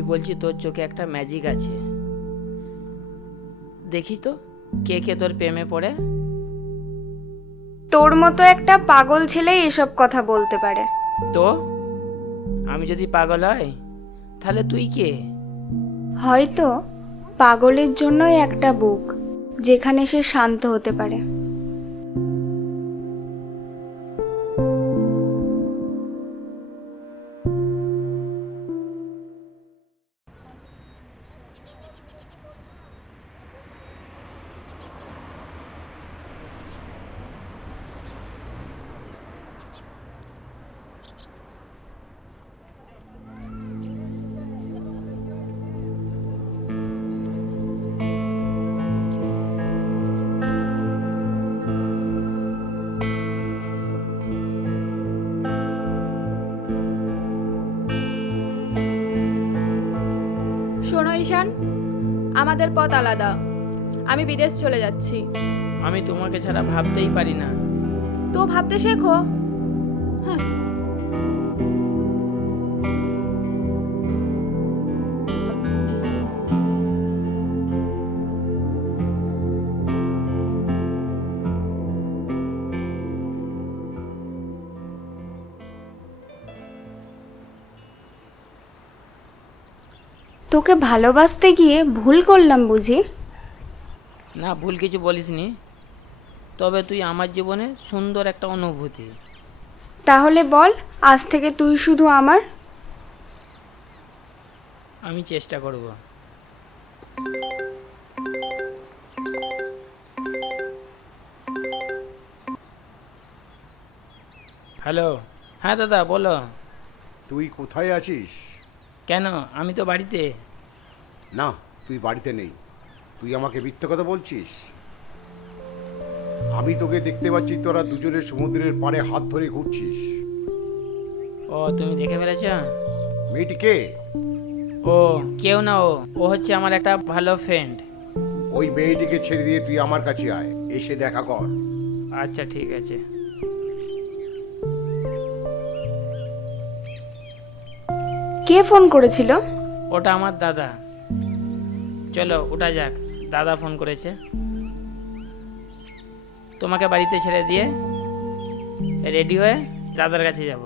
আমি বলছি তোর চোখে একটা ম্যাজিক আছে। দেখি তো কে কে তোর প্রেমে পড়ে। তোর মতো একটা পাগল ছেলেই এসব কথা বলতে পারে। তো আমি যদি পাগল হই তাহলে তুই কে? হয়তো পাগলের জন্যই একটা বুক, যেখানে সে শান্ত হতে পারে। শোনো ঈশান, আমাদের পথ আলাদা। আমি বিদেশ চলে যাচ্ছি। আমি তোমাকে ছাড়া ভাবতেই পারি না। তো ভাবতে শেখো। হ্যাঁ, তোকে ভালোবাসতে গিয়ে ভুল করলাম বুঝি? না, ভুল কিছু বলিসনি, তবে তুই আমার জীবনে সুন্দর একটা অনুভূতি। তাহলে বল, আজ থেকে তুই শুধু আমার। আমি চেষ্টা করব। হ্যালো, হ্যাঁ দাদা বলো। তুই কোথায় আছিস? কেন, আমি তো বাড়িতে। না, তুই বাড়িতে নেই। তুই আমাকে মিথ্যে কথা বলছিস। আমি তোকে দেখতে পাচ্ছি, তোরা দুজনে সমুদ্রের পাড়ে হাত ধরে ঘুরছিস। ও, তুমি দেখে ফেলেছ? মেয়েটি কে? ও কেউ না, ও ও হচ্ছে আমার একটা ভালো ফ্রেন্ড। ওই মেয়েটিকে ছেড়ে দিয়ে তুই আমার কাছে আয়, এসে দেখা কর। আচ্ছা ঠিক আছে। কে ফোন করেছিল? ওটা আমার দাদা। চলো ওটা যাক, দাদা ফোন করেছে। তোমাকে বাড়িতে ছেড়ে দিয়ে রেডি হয়ে দাদার কাছে যাব।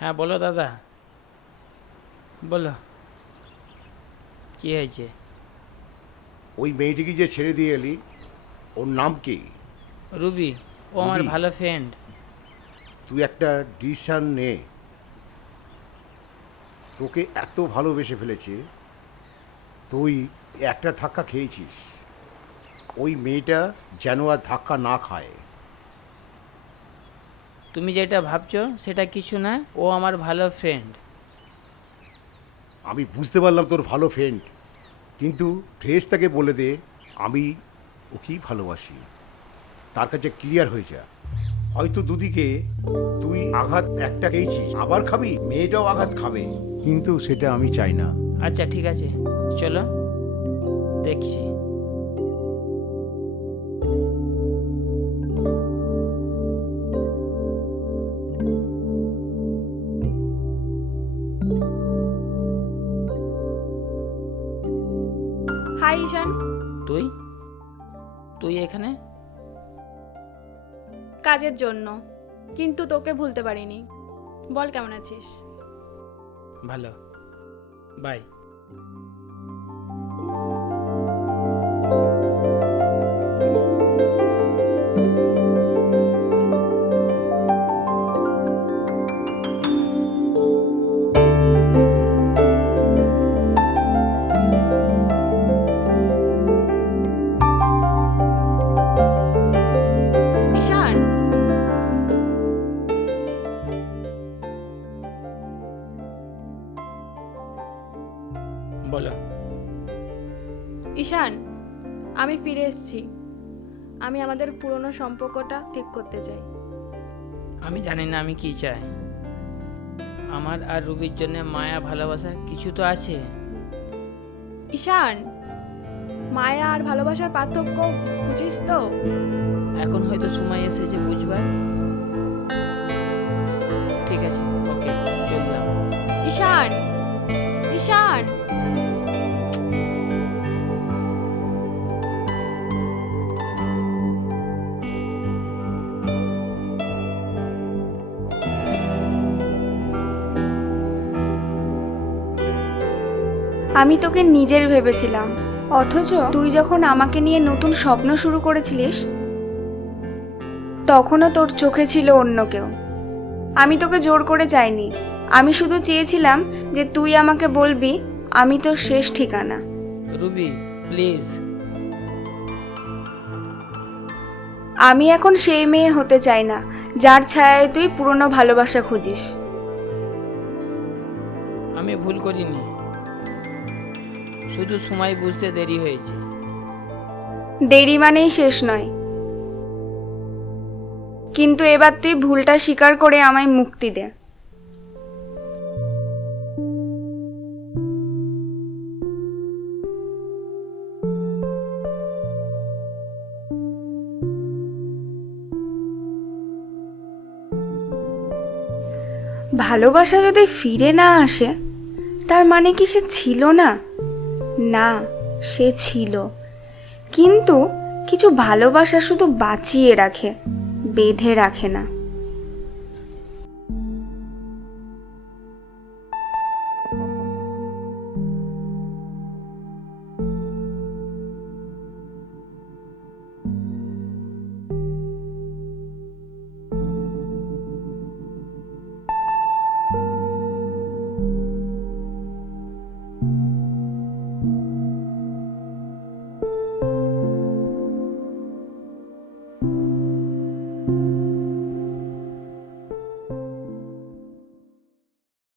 হ্যাঁ বলো দাদা, বলো কি হয়েছে? ওই মেয়েটিকে যে ছেড়ে দিয়ে এলি, ওর নাম কি? রুবি, ও আমার রুবি? ভালো ফ্রেন্ড। তুই একটা ডিসিশন নে। তোকে এত ভালোবেসে ফেলেছে, তুই একটা ধাক্কা খেয়েছিস। ওই মেয়েটা যেন আর ধাক্কা না খায়। তুমি যেটা ভাবছো সেটা কিছু না, ও আমার ভালো ফ্রেন্ড। আমি বুঝতে পারলাম তোর ভালো ফ্রেন্ড, কিন্তু ফ্রেশটাকে বলে দে আমি ওকেই ভালোবাসি। তার কাছে ক্লিয়ার হয়ে যা। হয়তো দুদিকে তুই আঘাত একটা খেয়েছিস, আবার খাবি, মেয়েটাও আঘাত খাবে, কিন্তু সেটা আমি চাই না। আচ্ছা ঠিক আছে, চলো দেখছি। হাই ঈশান। তুই তুই এখানে? কাজের জন্য, কিন্তু তোকে ভুলতে পারিনি। বল কেমন আছিস? ভালো, বাই। ঈশান, বলো। ঈশান, আমি ফিরে এসেছি। আমি আমাদের পুরনো সম্পর্কটা ঠিক করতে চাই। আমি জানি না আমি কি চাই। আমার আর রুবির জন্য মায়া ভালোবাসা কিছু তো আছে। ঈশান, মায়া আর ভালোবাসার পার্থক্য বুঝিস তো? এখন হয়তো সময় এসেছে বুঝবার। ঠিক আছে, ওকে, চললাম। ঈশান, ঈশান। আমি তোকে নিজের ভেবেছিলাম, অথচ তুই যখন আমাকে নিয়ে নতুন স্বপ্ন শুরু করেছিলিস তখনও তোর চোখে ছিল অন্য কেউ। আমি তোকে জোর করে চাইনি, আমি শুধু চেয়েছিলাম যে তুই আমাকে বলবি আমি তোর শেষ ঠিকানা। Ruby, please. আমি এখন সেই মেয়ে হতে চাই না যার ছায়ায় তুই পুরনো ভালোবাসা খুঁজিস। আমি ভুল করিনি, শুধু সময় বুঝতে দেরি হয়েছে। দেরি মানেই শেষ নয়, কিন্তু এবার তুই ভুলটা স্বীকার করে আমায় মুক্তি দে। ভালোবাসা যদি ফিরে না আসে তার মানে কি সে ছিল না? না, সে ছিল, কিন্তু কিছু ভালোবাসা শুধু বাঁচিয়ে রাখে, বেঁধে রাখে না।